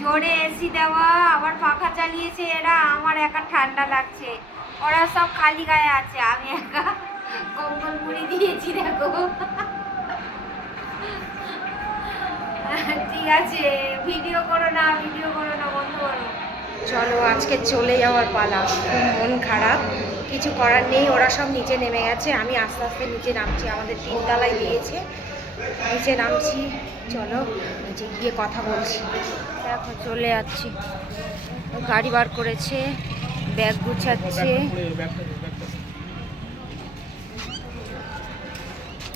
জোরে এসি দেওয়া, আবার পাখা চালিয়েছে এরা, আমার একা ঠান্ডা লাগছে। ওরা সব খালি গায়ে আছে, আমি একা কম্বল মুড়ি দিয়েছি, দেখো। ঠিক আছে ভিডিও করো না ভিডিও করো না, বন্ধ করো। চলো, আজকে চলে যাওয়ার পালা। মন খারাপ। কিছু করার নেই, ওরা সব নিচে নেমে গেছে। আমি আস্তে আস্তে নিচে নামছি, আমাদের তিনতলায় দিয়েছে। নিচে নামছি, চলো, নিচে গিয়ে কথা বলছি। দেখো, চলে যাচ্ছি। গাড়ি বার করেছে, ব্যাগ গুছাচ্ছে।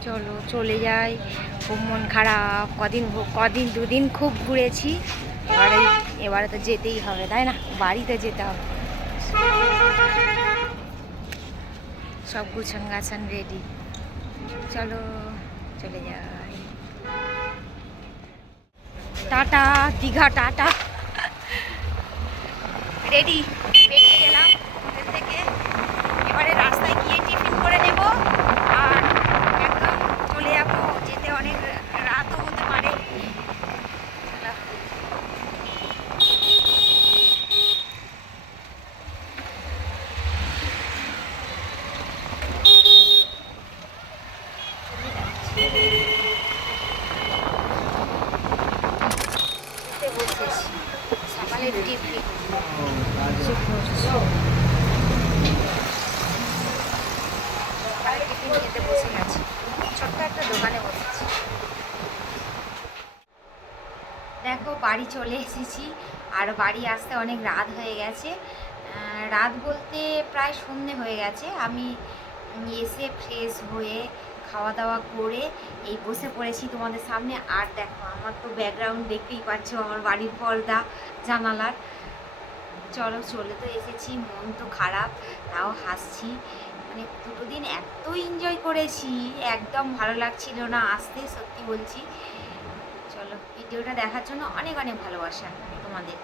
চলো, চলে যাই। খুব মন খারাপ। কদিন কদিন, দুদিন খুব ঘুরেছি। এবারে এবারে তো যেতেই হবে, তাই না? বাড়িতে যেতে হবে। সব গুছান গাছান রেডি চলো। চলে যাই টাটা, দীঘা টাটা। রেডি বেরিয়ে গেলাম হোটেল থেকে। এবারে রাস্তায় গিয়ে টিফিন করে নেব। আর একদম চলে যাব, যেতে অনেক দেখো, বাড়ি চলে এসেছি। আর বাড়ি আসতে অনেক রাত হয়ে গেছে। রাত বলতে প্রায় সন্ধে হয়ে গেছে। আমি এসে ফ্রেশ হয়ে খাওয়া দাওয়া করে এই বসে পড়েছি তোমাদের সামনে। আর দেখো, আমার তো ব্যাকগ্রাউন্ড দেখতেই পাচ্ছ, আমার বাড়ির পর্দা, জানালার। চলো, চলে তো এসেছি, মন তো খারাপ তাও হাসছি। মানে দুটো দিন এত এনজয় করেছি, একদম ভালো লাগছিল না আসতে সত্যি বলছি। চলো ভিডিওটা দেখার জন্য অনেক অনেক ভালোবাসা তোমাদের